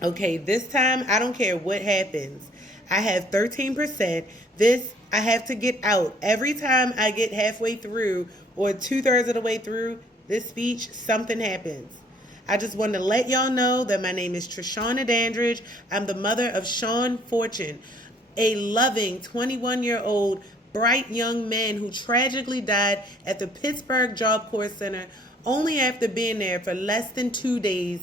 Okay, this time I don't care what happens. I have 13%. This I have to get out. Every time I get halfway through or 2/3 of the way through this speech, something happens. I just want to let y'all know that my name is Trishawna Dandridge. I'm the mother of Shawn Fortune, a loving 21-year-old bright young man who tragically died at the Pittsburgh Job Corps Center only after being there for less than 2 days.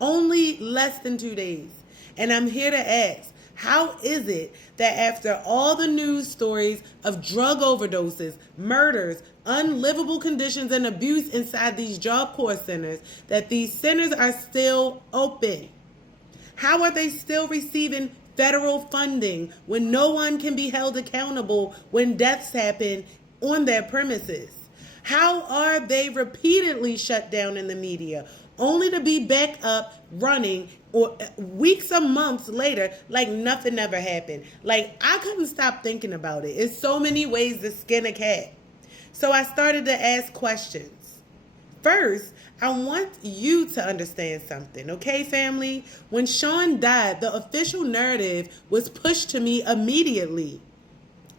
Only less than 2 days. And I'm here to ask, how is it that after all the news stories of drug overdoses, murders, unlivable conditions, and abuse inside these Job Corps centers, that these centers are still open? How are they still receiving federal funding when no one can be held accountable when deaths happen on their premises? How are they repeatedly shut down in the media only to be back up running or weeks or months later like nothing ever happened? Like, I couldn't stop thinking about it. It's so many ways to skin a cat. So I started to ask questions. First, I want you to understand something, okay, family? When Shawn died, the official narrative was pushed to me immediately.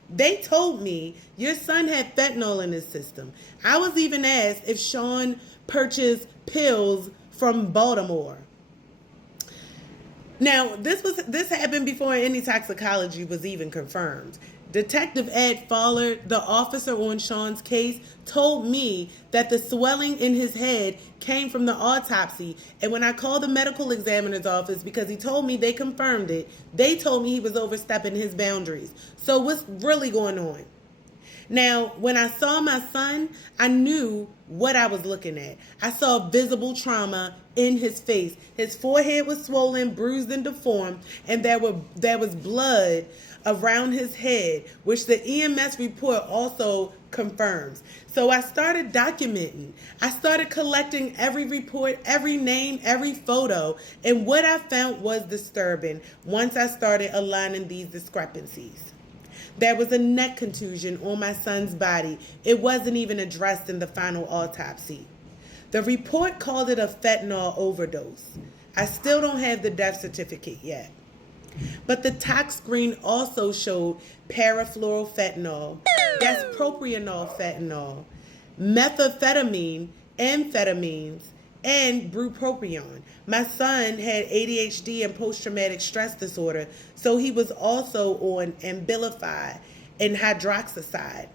They told me your son had fentanyl in his system. I was even asked if Shawn purchased pills from Baltimore. Now, this happened before any toxicology was even confirmed. Detective Ed Fowler, the officer on Shawn's case, told me that the swelling in his head came from the autopsy. And when I called the medical examiner's office, because he told me they confirmed it, they told me he was overstepping his boundaries. So what's really going on? Now, when I saw my son, I knew what I was looking at. I saw visible trauma in his face. His forehead was swollen, bruised, and deformed, and there was blood around his head, which the EMS report also confirms. So I started documenting. I started collecting every report, every name, every photo, and what I found was disturbing once I started aligning these discrepancies. There was a neck contusion on my son's body. It wasn't even addressed in the final autopsy. The report called it a fentanyl overdose. I still don't have the death certificate yet. But the tox screen also showed parafluorofentanyl, propionyl fentanyl, methamphetamine, amphetamines, and bupropion. My son had ADHD and post-traumatic stress disorder, so he was also on Abilify and hydroxyzide.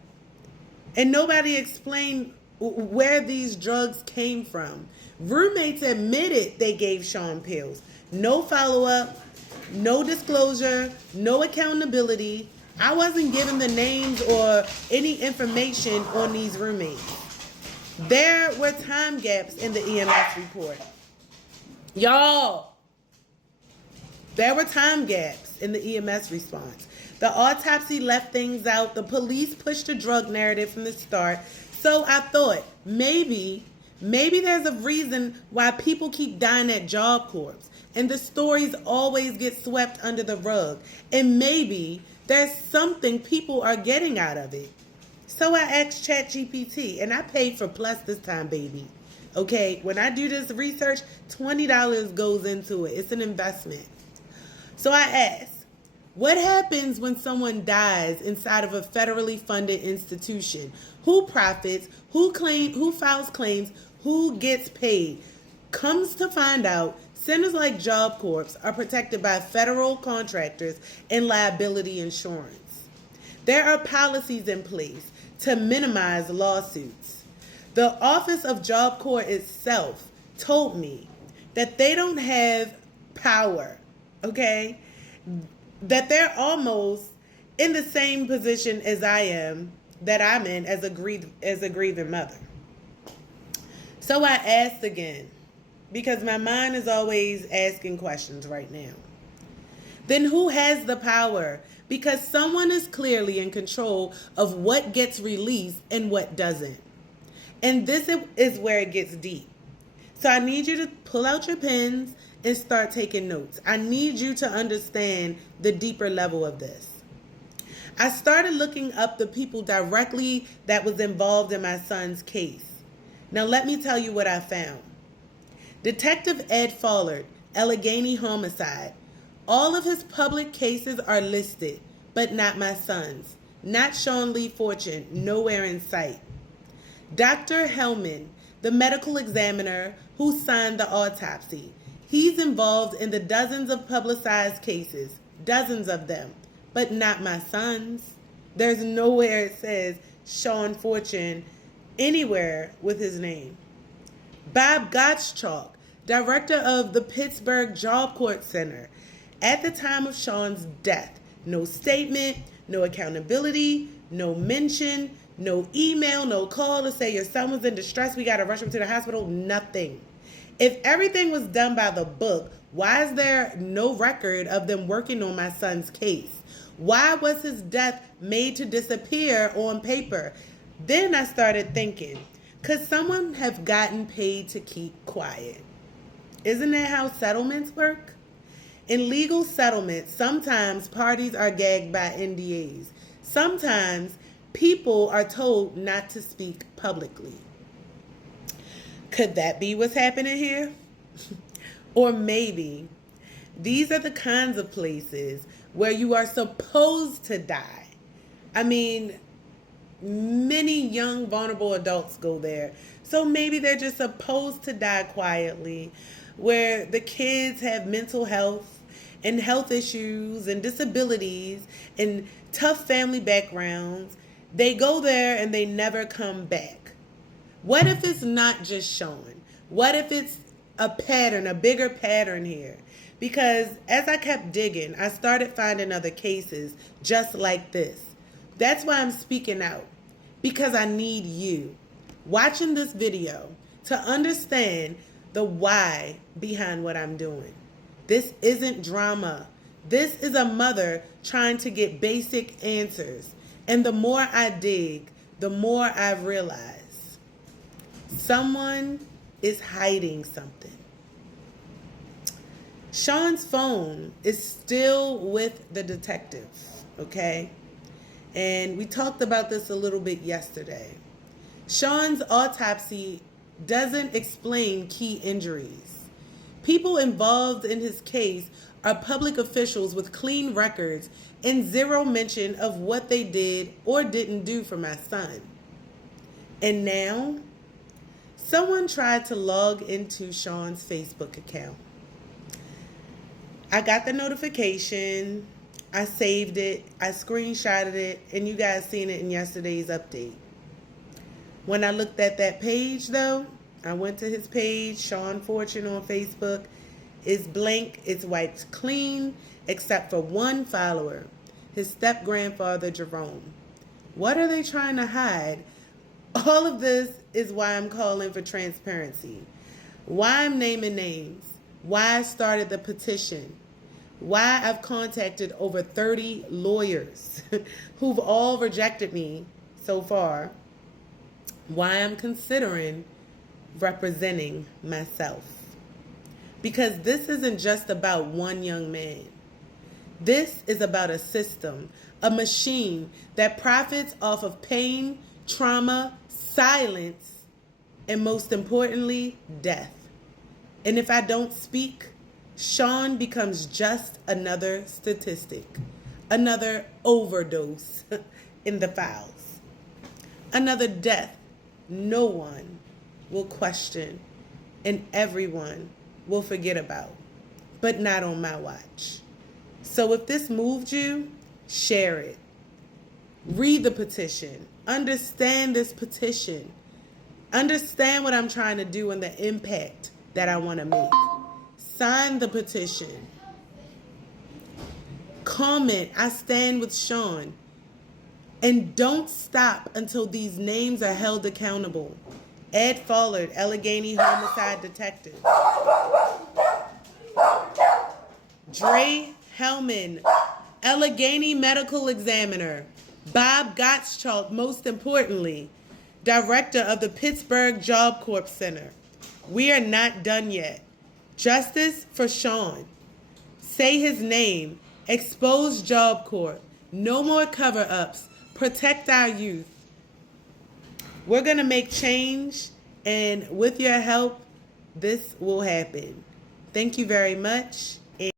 And nobody explained where these drugs came from. Roommates admitted they gave Shawn pills. No follow-up, no disclosure, no accountability. I wasn't given the names or any information on these roommates. There were time gaps in the EMS report. Y'all, there were time gaps in the EMS response. The autopsy left things out. The police pushed the drug narrative from the start. So I thought, maybe there's a reason why people keep dying at Job Corps, and the stories always get swept under the rug. And maybe there's something people are getting out of it. So I asked ChatGPT, and I paid for Plus this time, baby. Okay, when I do this research, $20 goes into it. It's an investment. So I asked, what happens when someone dies inside of a federally funded institution? Who profits? Who files claims? Who gets paid? Comes to find out, centers like Job Corps are protected by federal contractors and liability insurance. There are policies in place to minimize lawsuits. The Office of Job Corps itself told me that they don't have power, okay? That they're almost in the same position as I am, that I'm in as a grieving mother. So I asked again, because my mind is always asking questions right now. Then who has the power? Because someone is clearly in control of what gets released and what doesn't. And this is where it gets deep. So I need you to pull out your pens and start taking notes. I need you to understand the deeper level of this. I started looking up the people directly that was involved in my son's case. Now let me tell you what I found. Detective Ed Fowler Allegheny homicide. All of his public cases are listed, but not my son's. Not Shawn Lee Fortune, nowhere in sight. Dr. Hellman, the medical examiner who signed the autopsy. He's involved in the dozens of publicized cases, dozens of them, but not my son's. There's nowhere it says Shawn Fortune anywhere with his name. Bob Gottschalk, director of the Pittsburgh Job Court Center. At the time of Shawn's death, no statement, no accountability, no mention, no email, no call to say your son was in distress, we got to rush him to the hospital, nothing. If everything was done by the book, why is there no record of them working on my son's case? Why was his death made to disappear on paper? Then I started thinking, could someone have gotten paid to keep quiet? Isn't that how settlements work? In legal settlements, sometimes parties are gagged by NDAs. Sometimes people are told not to speak publicly. Could that be what's happening here? Or maybe these are the kinds of places where you are supposed to die. I mean, many young, vulnerable adults go there. So maybe they're just supposed to die quietly, where the kids have mental health and health issues and disabilities and tough family backgrounds. They go there and they never come back. What if it's not just Shawn? What if it's a pattern, a bigger pattern here? Because as I kept digging, I started finding other cases just like this. That's why I'm speaking out, because I need you watching this video to understand the why behind what I'm doing. This isn't drama. This is a mother trying to get basic answers. And the more I dig, the more I realize someone is hiding something. Shawn's phone is still with the detective, okay? And we talked about this a little bit yesterday. Shawn's autopsy doesn't explain key injuries. People involved in his case are public officials with clean records and zero mention of what they did or didn't do for my son. And now, someone tried to log into Shawn's Facebook account. I got the notification, I saved it, I screenshotted it, and you guys seen it in yesterday's update. When I looked at that page though, I went to his page, Shawn Fortune on Facebook. It's blank, it's wiped clean, except for one follower, his step-grandfather, Jerome. What are they trying to hide? All of this is why I'm calling for transparency. Why I'm naming names. Why I started the petition. Why I've contacted over 30 lawyers who've all rejected me so far. Why I'm considering representing myself. Because this isn't just about one young man. This is about a system, a machine that profits off of pain, trauma, silence, and most importantly, death. And if I don't speak, Shawn becomes just another statistic, another overdose in the files, another death no one will question and everyone will forget about, but not on my watch. So if this moved you, share it. Read the petition. Understand this petition. Understand what I'm trying to do and the impact that I want to make. Sign the petition. Comment, I stand with Shawn. And don't stop until these names are held accountable. Ed Follard, Allegheny homicide detective. Dre Hellman, Allegheny medical examiner. Bob Gottschalk, most importantly, director of the Pittsburgh Job Corps Center. We are not done yet. Justice for Shawn. Say his name. Expose Job Corps. No more cover-ups. Protect our youth. We're going to make change, and with your help, this will happen. Thank you very much.